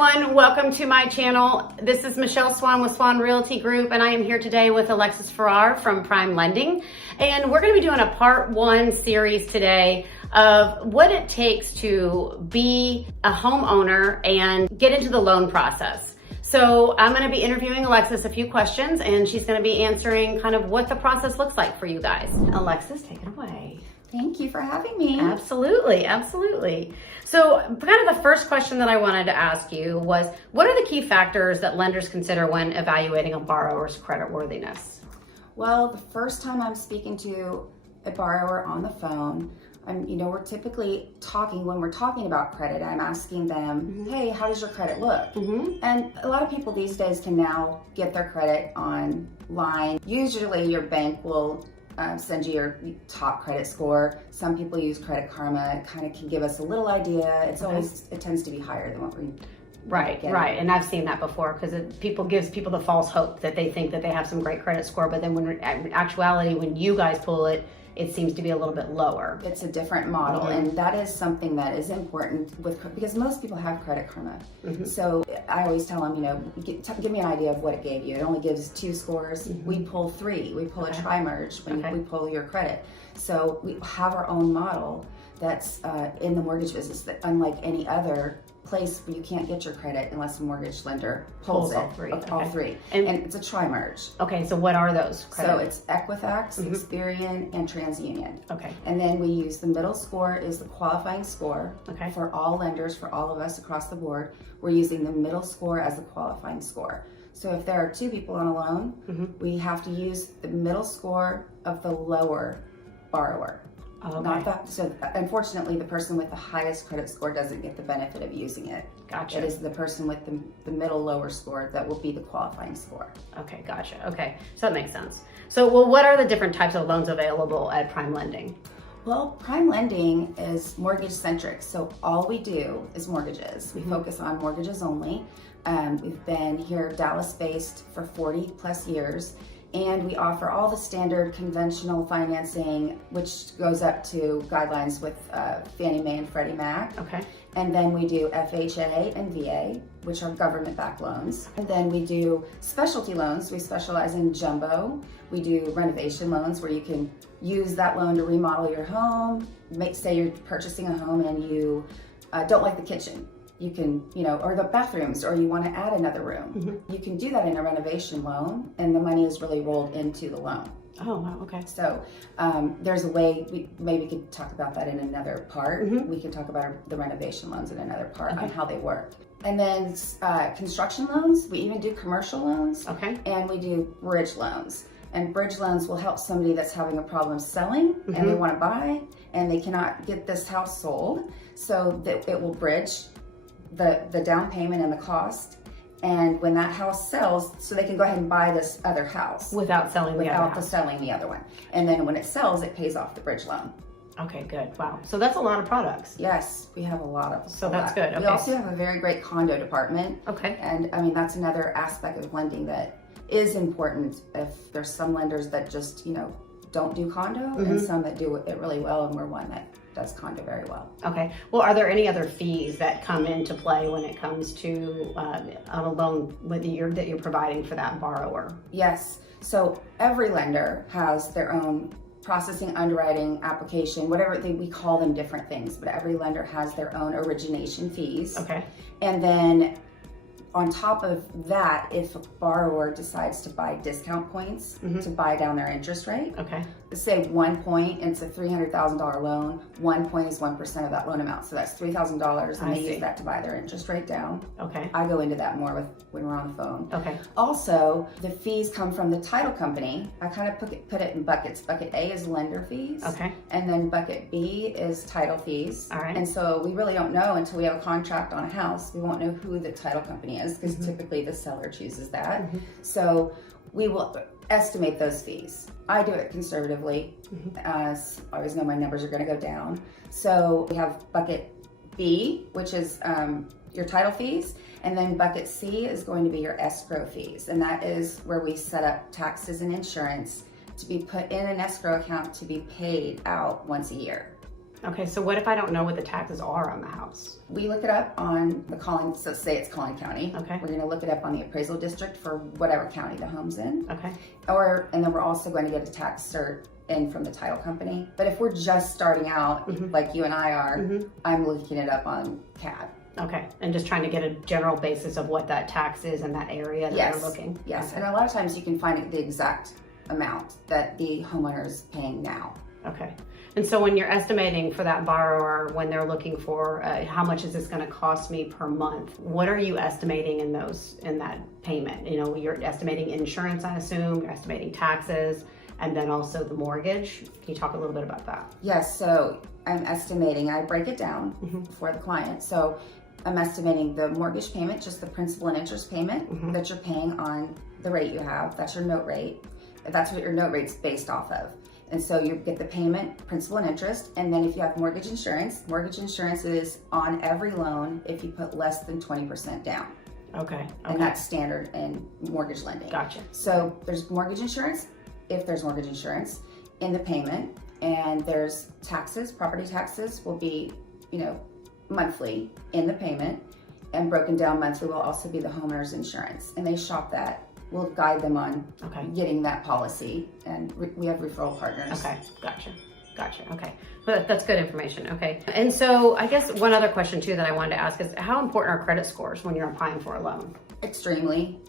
everyone, welcome to my channel. This is Michelle Swann with Swann Realty Group, and I am here today with Alexis Farrar from Prime Lending. And we're going to be doing a part one series today of what it takes to be a homeowner and get into the loan process. So I'm going to be interviewing Alexis a few questions, and she's going to be answering kind of what the process looks like for you guys. Alexis, take it away. Thank you for having me. Absolutely, absolutely. So kind of the first question that I wanted to ask you was, what are the key factors that lenders consider when evaluating a borrower's creditworthiness? Well, the first time I'm speaking to a borrower on the phone, we're typically talking, when we're talking about credit, I'm asking them, hey, how does your credit look? And a lot of people these days can now get their credit online. Usually your bank will send you your top credit score. Some people use Credit Karma. It kind of can give us a little idea. It tends to be higher than what we Right. And I've seen that before because it gives people the false hope that they think that they have some great credit score, but then when in actuality, when you guys pull it, it seems to be a little bit lower. It's a different model, and that is something that is important because most people have Credit Karma. So I always tell them, give me an idea of what it gave you. It only gives 2 scores. We pull 3. We pull a tri-merge when we pull your credit. So we have our own model that's in the mortgage business that, unlike any other place where you can't get your credit unless a mortgage lender pulls it. All three. And it's a tri-merge. Okay, so what are those credit? So it's Equifax, Experian, and TransUnion. Okay. And then we use the middle score is the qualifying score. Okay. For all lenders, for all of us across the board, we're using the middle score as the qualifying score. So if there are 2 people on a loan, we have to use the middle score of the lower borrower. Okay. Not that, so unfortunately, the person with the highest credit score doesn't get the benefit of using it. Gotcha. It is the person with the middle lower score that will be the qualifying score. Okay, gotcha. Okay, so that makes sense. So, what are the different types of loans available at Prime Lending? Well, Prime Lending is mortgage centric, so all we do is mortgages. We focus on mortgages only. We've been here Dallas based for 40 plus years. And we offer all the standard conventional financing, which goes up to guidelines with Fannie Mae and Freddie Mac. Okay. And then we do FHA and VA, which are government-backed loans. And then we do specialty loans. We specialize in jumbo. We do renovation loans where you can use that loan to remodel your home. Say you're purchasing a home and you don't like the kitchen. You can, or the bathrooms, or you want to add another room. You can do that in a renovation loan, and the money is really rolled into the loan. Oh, wow, okay. So there's a way, maybe we could talk about that in another part. We can talk about the renovation loans in another part on how they work. And then construction loans, we even do commercial loans. Okay. And we do bridge loans. And bridge loans will help somebody that's having a problem selling and they want to buy, and they cannot get this house sold. So that it will bridge the down payment and the cost, and when that house sells, so they can go ahead and buy this other house without selling the other one. And then when it sells, it pays off the bridge loan. Okay, good. Wow. So that's a lot of products. Yes, we have a lot of. So that's good. Okay. We also have a very great condo department. Okay. And that's another aspect of lending that is important. If there's some lenders that just don't do condo, and some that do it really well, and we're one that does condo very well. Okay. Well, are there any other fees that come into play when it comes to a loan that you're providing for that borrower? Yes. So every lender has their own processing, underwriting, application, whatever we call them, different things, but every lender has their own origination fees. Okay. And then on top of that, if a borrower decides to buy discount points to buy down their interest rate, say 1 point, it's a $300,000 loan, 1 point is 1% of that loan amount. So that's $3,000, and they use that to buy their interest rate down. Okay. I go into that more when we're on the phone. Okay. Also, the fees come from the title company. I kind of put it in buckets. Bucket A is lender fees. Okay. And then bucket B is title fees. All right. And so we really don't know until we have a contract on a house. We won't know who the title company is, because typically the seller chooses that. So we will estimate those fees. I do it conservatively. I always know my numbers are going to go down. So we have bucket B, which is your title fees, and then bucket C is going to be your escrow fees, and that is where we set up taxes and insurance to be put in an escrow account to be paid out once a year. Okay, so what if I don't know what the taxes are on the house? We look it up on the Collin, so say it's Collin County. Okay. We're gonna look it up on the appraisal district for whatever county the home's in. Okay. And then we're also going to get a tax cert in from the title company. But if we're just starting out, like you and I are, I'm looking it up on CAD. Okay, and just trying to get a general basis of what that tax is in that area that they're looking. Yes, okay. And a lot of times you can find the exact amount that the homeowner is paying now. Okay. And so when you're estimating for that borrower, when they're looking for how much is this going to cost me per month, what are you estimating in that payment? You know, you're estimating insurance, I assume, you're estimating taxes, and then also the mortgage. Can you talk a little bit about that? Yes, so I'm estimating, I break it down for the client. So I'm estimating the mortgage payment, just the principal and interest payment that you're paying on the rate you have. That's your note rate. That's what your note rate's based off of. And so you get the payment, principal and interest, and then if you have mortgage insurance is on every loan if you put less than 20% down. Okay. And that's standard in mortgage lending. Gotcha. So there's mortgage insurance, if there's mortgage insurance, in the payment, and there's taxes, property taxes will be, monthly in the payment, and broken down monthly will also be the homeowner's insurance. And they shop that. We'll guide them on getting that policy, and we have referral partners. Okay, gotcha. Okay, but that's good information. Okay, and so I guess one other question too that I wanted to ask is how important are credit scores when you're applying for a loan? Extremely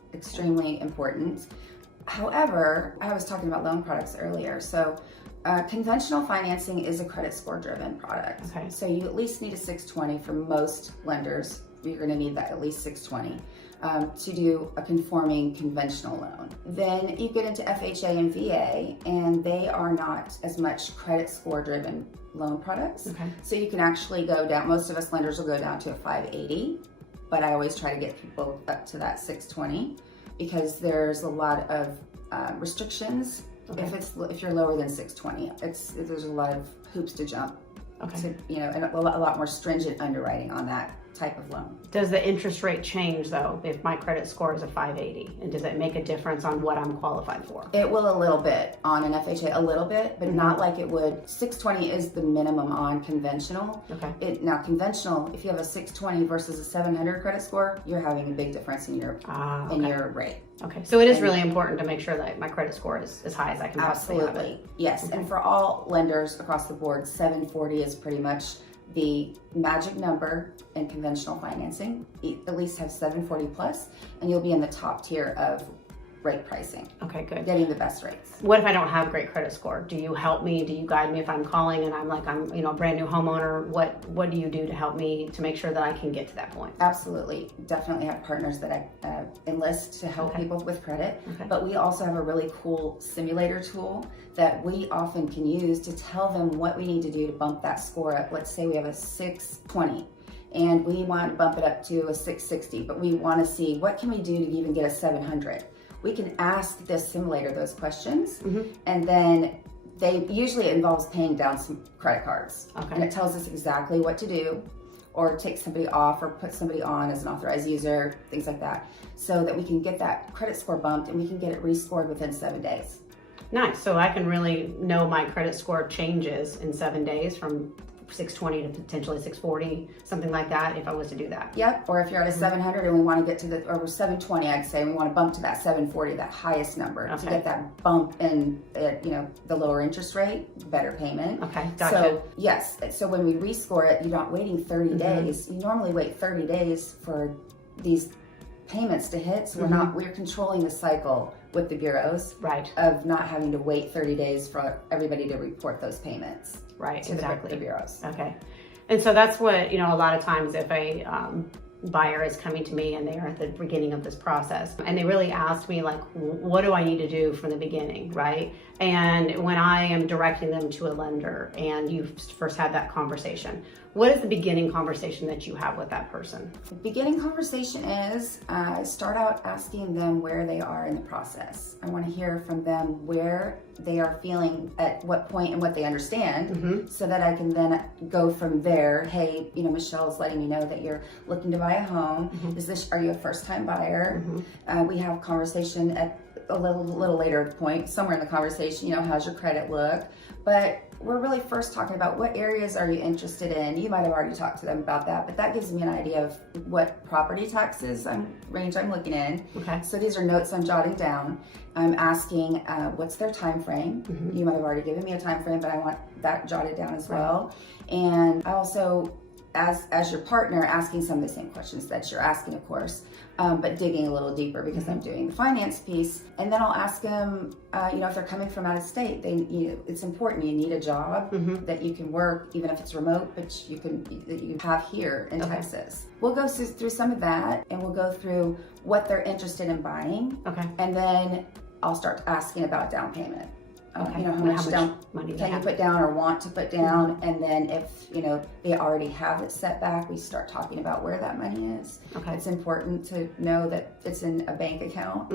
important. However, I was talking about loan products earlier. So conventional financing is a credit score driven product. Okay. So you at least need a 620 for most lenders. You're going to need that at least 620. To do a conforming conventional loan. Then you get into FHA and VA, and they are not as much credit score driven loan products. Okay. So you can actually go down, most of us lenders will go down to a 580, but I always try to get people up to that 620 because there's a lot of restrictions. Okay. If you're lower than 620, there's a lot of hoops to jump. Okay. And a lot more stringent underwriting on that type of loan. Does the interest rate change though if my credit score is a 580? And does it make a difference on what I'm qualified for? It will a little bit on an FHA, a little bit, but not like it would. 620 is the minimum on conventional. Okay. Now conventional, if you have a 620 versus a 700 credit score, you're having a big difference in your your rate. Okay, so it is really important to make sure that my credit score is as high as I can possibly have it. Yes. Okay. And for all lenders across the board, 740 is pretty much the magic number in conventional financing. At least have 740 plus, and you'll be in the top tier of rate pricing. Okay, good. Getting the best rates. What if I don't have a great credit score? Do you help me? Do you guide me if I'm calling and I'm a brand new homeowner? What do you do to help me to make sure that I can get to that point? Absolutely. Definitely have partners that I enlist to help people with credit. Okay. But we also have a really cool simulator tool that we often can use to tell them what we need to do to bump that score up. Let's say we have a 620 and we want to bump it up to a 660, but we want to see what can we do to even get a 700. We can ask this simulator those questions, and then it involves paying down some credit cards. Okay. And it tells us exactly what to do, or take somebody off or put somebody on as an authorized user, things like that, so that we can get that credit score bumped and we can get it rescored within 7 days. Nice. So I can really know my credit score changes in 7 days from 620 to potentially 640, something like that, if I was to do that. Yep. Or if you're at a 700 and we want to get to or 720, I'd say we want to bump to that 740, that highest number, to get that bump in, the lower interest rate, better payment. Okay. Gotcha. So yes. So when we rescore it, you're not waiting 30 days. You normally wait 30 days for these payments to hit. So we're controlling the cycle with the bureaus, right, of not having to wait 30 days for everybody to report those payments. Right, to exactly. the bureaus. Okay. And so that's what, a lot of times if a buyer is coming to me and they are at the beginning of this process and they really ask me what do I need to do from the beginning, right? And when I am directing them to a lender and you first had that conversation, what is the beginning conversation that you have with that person? The beginning conversation is start out asking them where they are in the process. I want to hear from them where they are feeling at what point and what they understand, so that I can then go from there. Hey, Michelle's letting me know that you're looking to buy a home. Are you a first-time buyer? We have conversation at a little later point, somewhere in the conversation, you know, how's your credit look? But we're really first talking about what areas are you interested in. You might have already talked to them about that, but that gives me an idea of what property taxes range I'm looking in. Okay. So these are notes I'm jotting down. I'm asking what's their time frame. You might have already given me a time frame, but I want that jotted down as well. And I also, as your partner, asking some of the same questions that you're asking, of course, but digging a little deeper because I'm doing the finance piece. And then I'll ask them, you know, if they're coming from out of state, it's important. You need a job that you can work, even if it's remote, but that you have here in Texas. We'll go through some of that, and we'll go through what they're interested in buying. Okay. And then I'll start asking about down payment. You know, how much money can you put down or want to put down, and then if, you know, they already have it set back, we start talking about where that money is. Okay. It's important to know that it's in a bank account.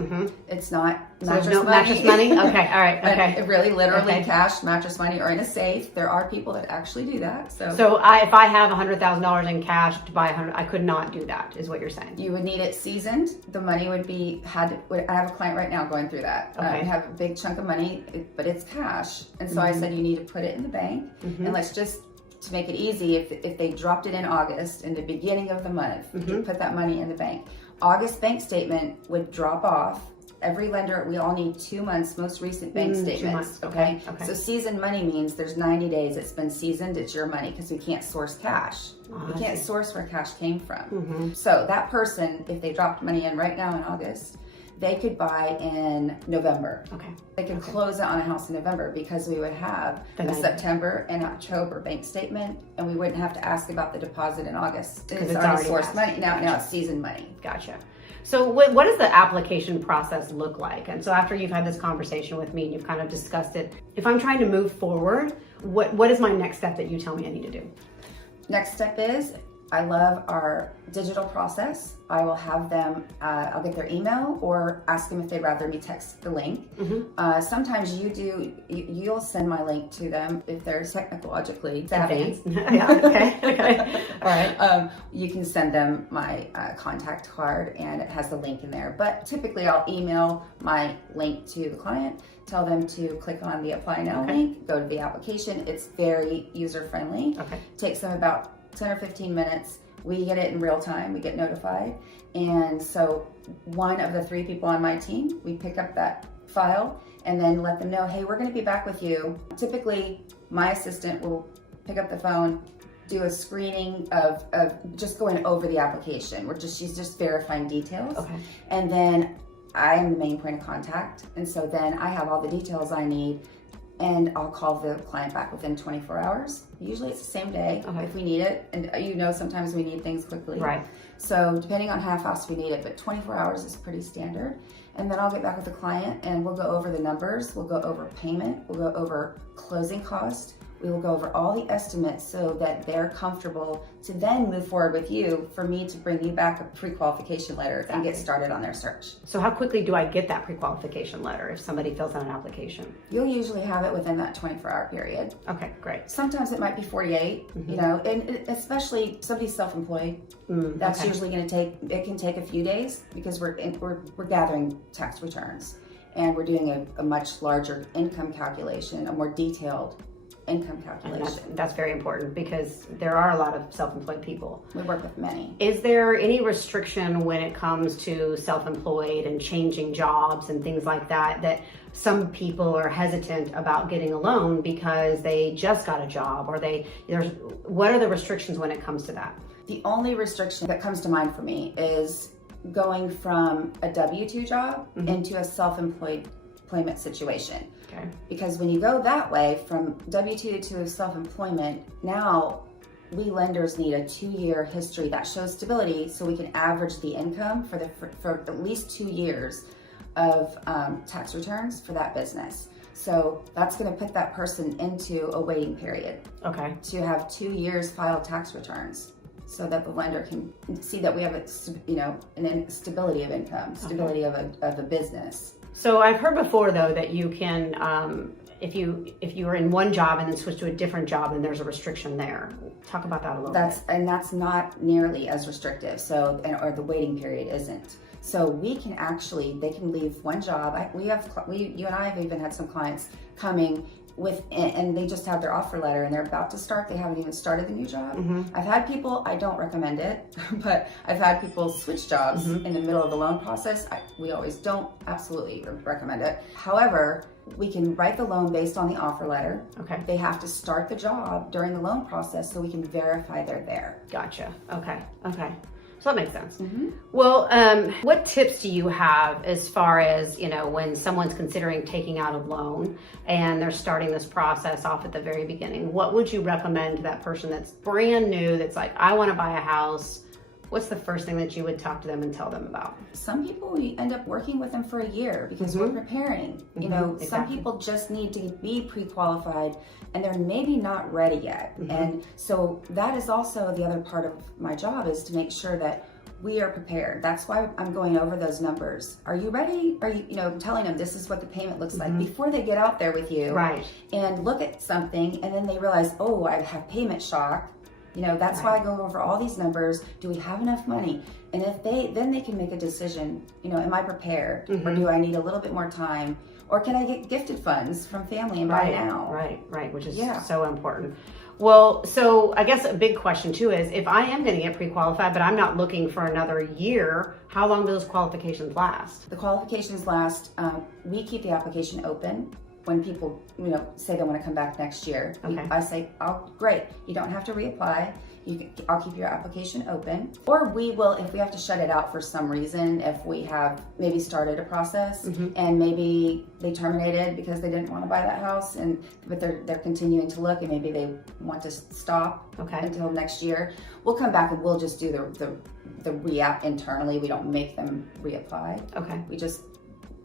It's not mattress money. Okay, all right, okay. Really, literally cash, mattress money, or in a safe. There are people that actually do that. So if I have $100,000 in cash to buy I could not do that, is what you're saying. You would need it seasoned. The money would be, I have a client right now going through that. Okay. We have a big chunk of money, but it's cash. And so I said, you need to put it in the bank. And let's just, to make it easy, if they dropped it in August, in the beginning of the month, you put that money in the bank. August bank statement would drop off. Every lender, we all need 2 months, most recent bank statements. 2 months. Okay. So seasoned money means there's 90 days it's been seasoned, it's your money, because we can't source cash. We can't source where cash came from. So that person, if they dropped money in right now in August, they could buy in November. Okay. They could close it on a house in November, because we would have a September and October bank statement, and we wouldn't have to ask about the deposit in August. It's already sourced money. Now it's seasoned money. Gotcha. So what does the application process look like? And so after you've had this conversation with me and you've kind of discussed it, if I'm trying to move forward, what is my next step that you tell me I need to do? Next step is, I love our digital process. I will have them, I'll get their email or ask them if they'd rather me text the link. Sometimes you'll send my link to them if they're technologically savvy. Okay. All right. You can send them my contact card, and it has the link in there. But typically I'll email my link to the client, tell them to click on the apply now link, go to the application. It's very user friendly. Takes them about 10 or 15 minutes. We get it in real time, we get notified. And so one of the 3 people on my team, we pick up that file and then let them know, hey, we're gonna be back with you. Typically, my assistant will pick up the phone, do a screening of just going over the application. She's just verifying details. And then I am the main point of contact. And so then I have all the details I need, and I'll call the client back within 24 hours. Usually it's the same day if we need it. And you know, sometimes we need things quickly. Right. So depending on how fast we need it, but 24 hours is pretty standard. And then I'll get back with the client and we'll go over the numbers. We'll go over payment. We'll go over closing cost. We will go over all the estimates so that they're comfortable to then move forward with you, for me to bring you back a pre-qualification letter and get started on their search. So how quickly do I get that pre-qualification letter if somebody fills out an application? You'll usually have it within that 24-hour period. Okay, great. Sometimes it might be 48, you know, and especially somebody's self-employed. That's usually going to it can take a few days, because we're gathering tax returns, and we're doing a much larger income calculation, a more detailed income calculation. And that's very important, because there are a lot of self-employed people. We work with many. Is there any restriction when it comes to self-employed and changing jobs and things like that, that some people are hesitant about getting a loan because they just got a job, or what are the restrictions when it comes to that? The only restriction that comes to mind for me is going from a W-2 job into a self-employed employment situation. Okay. Because when you go that way, from W-2 to self-employment, now we lenders need a 2-year history that shows stability, so we can average the income for at least 2 years of tax returns for that business. So that's going to put that person into a waiting period. Okay. To have 2 years filed tax returns, so that the lender can see that we have stability of income, stability of a business. So I've heard before, though, that you can, if you were in one job and then switch to a different job and there's a restriction there. Talk about that a little bit. And that's not nearly as restrictive. So, or the waiting period isn't. So we can actually, they can leave one job. You and I have even had some clients coming and they just have their offer letter and they're about to start. They haven't even started the new job. I've had people, I don't recommend it, but I've had people switch jobs in the middle of the loan process. We always don't absolutely recommend it. However, we can write the loan based on the offer letter. Okay. They have to start the job during the loan process so we can verify they're there. Gotcha. Okay. So that makes sense. Well, what tips do you have as far as, when someone's considering taking out a loan and they're starting this process off at the very beginning? What would you recommend to that person that's brand new, that's like, I want to buy a house? What's the first thing that you would talk to them and tell them about? Some people, we end up working with them for a year because we're preparing. Exactly. Some people just need to be pre-qualified and they're maybe not ready yet. And so that is also the other part of my job, is to make sure that we are prepared. That's why I'm going over those numbers. Are you ready? Are you, telling them this is what the payment looks like before they get out there with you, right? And look at something and then they realize, oh, I have payment shock. That's why I go over all these numbers. Do we have enough money? And if then they can make a decision, am I prepared? Or do I need a little bit more time? Or can I get gifted funds from family and buy now? Right, which is so important. Well, so I guess a big question too is, if I am going to get pre-qualified, but I'm not looking for another year, how long do those qualifications last? The qualifications last, we keep the application open. When people, say they want to come back next year, I say, oh, great. You don't have to reapply. I'll keep your application open. Or we will, if we have to shut it out for some reason, if we have maybe started a process and maybe they terminated because they didn't want to buy that house, but they're continuing to look and maybe they want to stop until next year, we'll come back and we'll just do the re-app internally. We don't make them reapply. We just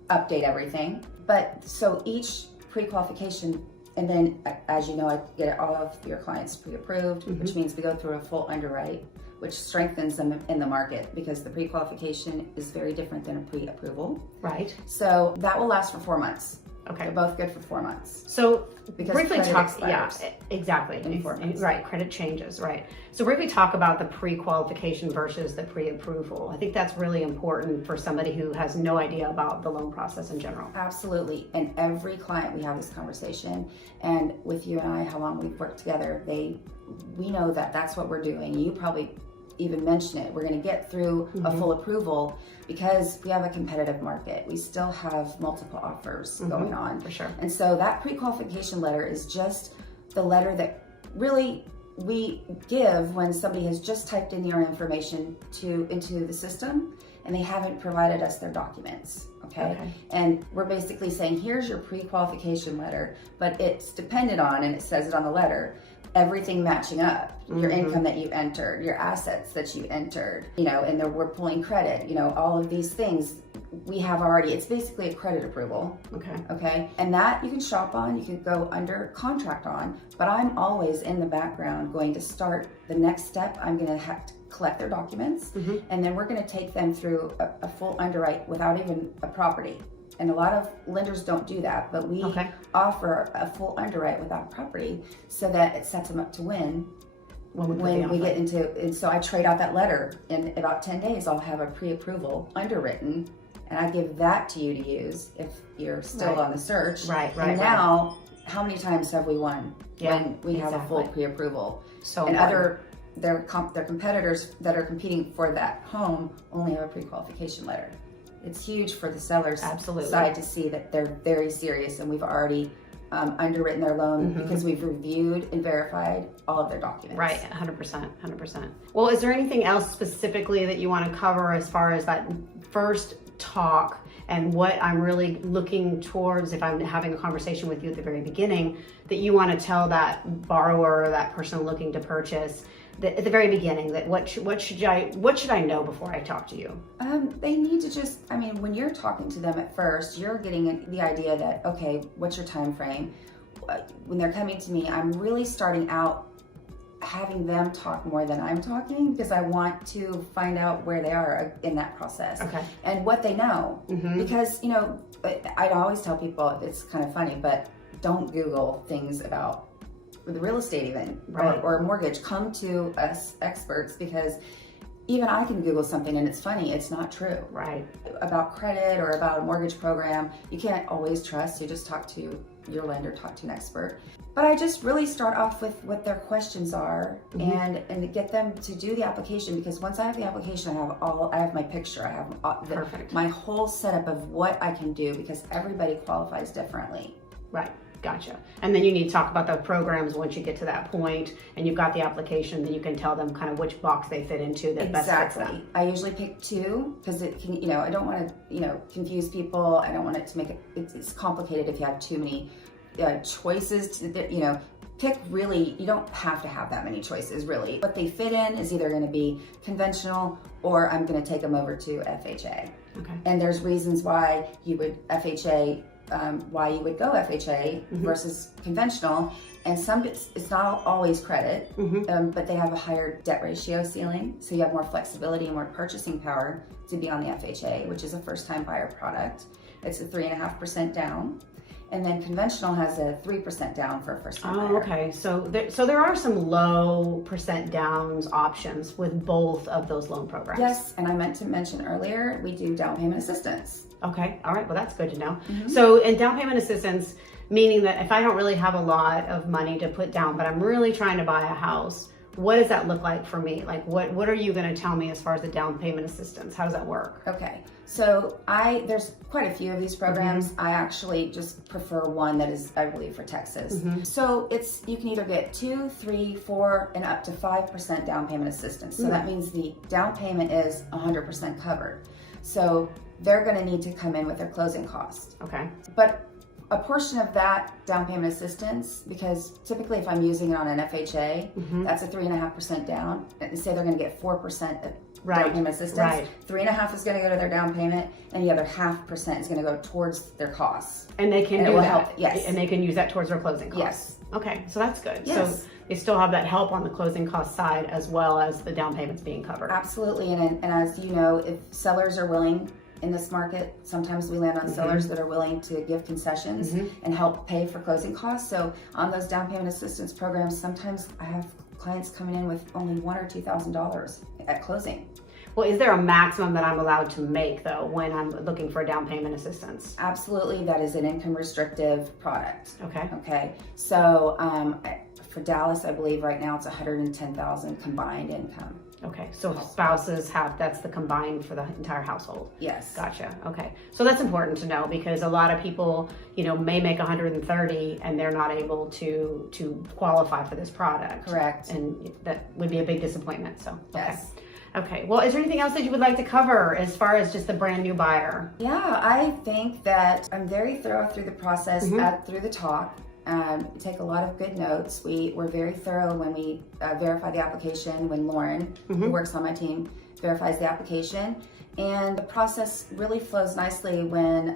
update everything. But so each pre-qualification, and then as you know, I get all of your clients pre-approved, which means we go through a full underwrite, which strengthens them in the market because the pre-qualification is very different than a pre-approval. Right. So that will last for 4 months. They're both good for 4 months. So because briefly talk, exactly. In 4 months. Right, credit changes, right. So briefly talk about the pre-qualification versus the pre-approval. I think that's really important for somebody who has no idea about the loan process in general. Absolutely, and every client we have this conversation, and with you and I, how long we've worked together, we know that that's what we're doing. You probably even mention it. We're going to get through a full approval because we have a competitive market. We still have multiple offers going on. For sure. And so that pre-qualification letter is just the letter that really we give when somebody has just typed in your information into the system and they haven't provided us their documents. Okay. And we're basically saying, here's your pre-qualification letter, but it's dependent on, and it says it on the letter, everything matching up, your income that you entered, your assets that you entered, and we're pulling credit, all of these things we have already. It's basically a credit approval. Okay. And that you can shop on, you can go under contract on, but I'm always in the background going to start the next step. I'm going to have to collect their documents, and then we're going to take them through a full underwrite without even a property. And a lot of lenders don't do that, but we offer a full underwrite without property so that it sets them up to win when we get into, and so I trade out that letter. In about 10 days, I'll have a pre-approval underwritten, and I give that to you to use if you're still on the search. And now, how many times have we won when we have a full pre-approval? And their competitors that are competing for that home only have a pre-qualification letter. It's huge for the seller's side to see that they're very serious, and we've already underwritten their loan because we've reviewed and verified all of their documents. Right, 100%. Well, is there anything else specifically that you want to cover as far as that first talk and what I'm really looking towards if I'm having a conversation with you at the very beginning, that you want to tell that borrower or that person looking to purchase at the very beginning, that what should I know before I talk to you? They need to just, when you're talking to them at first, you're getting the idea that, okay, what's your time frame? When they're coming to me, I'm really starting out having them talk more than I'm talking, because I want to find out where they are in that process and what they know. Because, I always tell people, it's kind of funny, but don't Google things about the real estate even, right. or mortgage. Come to us experts, because even I can Google something and it's funny, it's not true. Right. About credit or about a mortgage program, you can't always trust. You just talk to your lender, talk to an expert. But I just really start off with what their questions are, and get them to do the application, because once I have the application, I have my picture, I have my whole setup of what I can do, because everybody qualifies differently. Right. Gotcha. And then you need to talk about the programs once you get to that point and you've got the application, then you can tell them kind of which box they fit into that best fits them. I usually pick 2, because it can, I don't want to, confuse people. I don't want it to make it's complicated if you have too many choices to, pick really, you don't have to have that many choices really. What they fit in is either going to be conventional, or I'm going to take them over to FHA. Okay. And there's reasons why you would FHA, why you would go FHA versus conventional, and it's not always credit, but they have a higher debt ratio ceiling, so you have more flexibility and more purchasing power to be on the FHA, which is a first-time buyer product. It's a 3.5% down, and then conventional has a 3% down for a first-time buyer. Okay. So there are some low percent downs options with both of those loan programs. Yes, and I meant to mention earlier, we do down payment assistance. Okay. All right. Well, that's good to know. So in down payment assistance, meaning that if I don't really have a lot of money to put down, but I'm really trying to buy a house, what does that look like for me? Like what are you going to tell me as far as the down payment assistance? How does that work? Okay. So there's quite a few of these programs. I actually just prefer one that is, I believe, for Texas. So you can either get 2, 3, 4, and up to 5% down payment assistance. So that means the down payment is 100% covered. So they're going to need to come in with their closing costs. Okay. But a portion of that down payment assistance, because typically if I'm using it on an FHA, that's a 3.5% down. And say they're going to get 4% of down payment assistance. 3.5% is going to go to their down payment, and the other 0.5% is going to go towards their costs. And they can do that. Help. Yes. And they can use that towards their closing costs. Yes. Okay, so that's good. Yes. So they still have that help on the closing cost side as well as the down payments being covered. Absolutely, and as you know, if sellers are willing in this market, sometimes we land on sellers that are willing to give concessions and help pay for closing costs. So on those down payment assistance programs, sometimes I have clients coming in with only $1,000 or $2,000 at closing. Well, is there a maximum that I'm allowed to make though when I'm looking for down payment assistance? Absolutely, that is an income restrictive product. Okay. Okay. So for Dallas, I believe right now it's $110,000 combined income. Okay, so spouses that's the combined for the entire household. Yes. Gotcha. Okay, so that's important to know, because a lot of people, may make 130 and they're not able to qualify for this product. Correct. And that would be a big disappointment. So yes. Okay. Well, is there anything else that you would like to cover as far as just the brand new buyer? Yeah, I think that I'm very thorough through the process, through the talk. Take a lot of good notes. We're very thorough when we verify the application, when Lauren, who works on my team, verifies the application. And the process really flows nicely when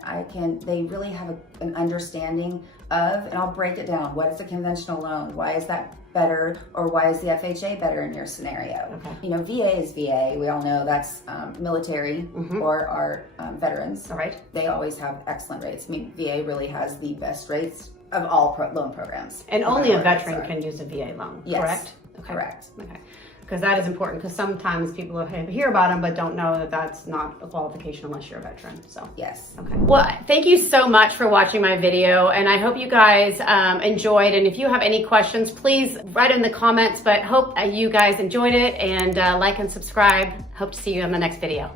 they really have an understanding of, and I'll break it down. What is a conventional loan? Why is that better? Or why is the FHA better in your scenario? Okay. VA is VA. We all know that's military or our veterans. All right. They always have excellent rates. I mean, VA really has the best rates of all loan programs. And only a veteran can use a VA loan, correct? Okay. Correct. Okay. Because that is important, because sometimes people hear about them but don't know that that's not a qualification unless you're a veteran. So yes. Okay. Well, thank you so much for watching my video, and I hope you guys enjoyed. And if you have any questions, please write in the comments. But hope you guys enjoyed it, and like and subscribe. Hope to see you in the next video.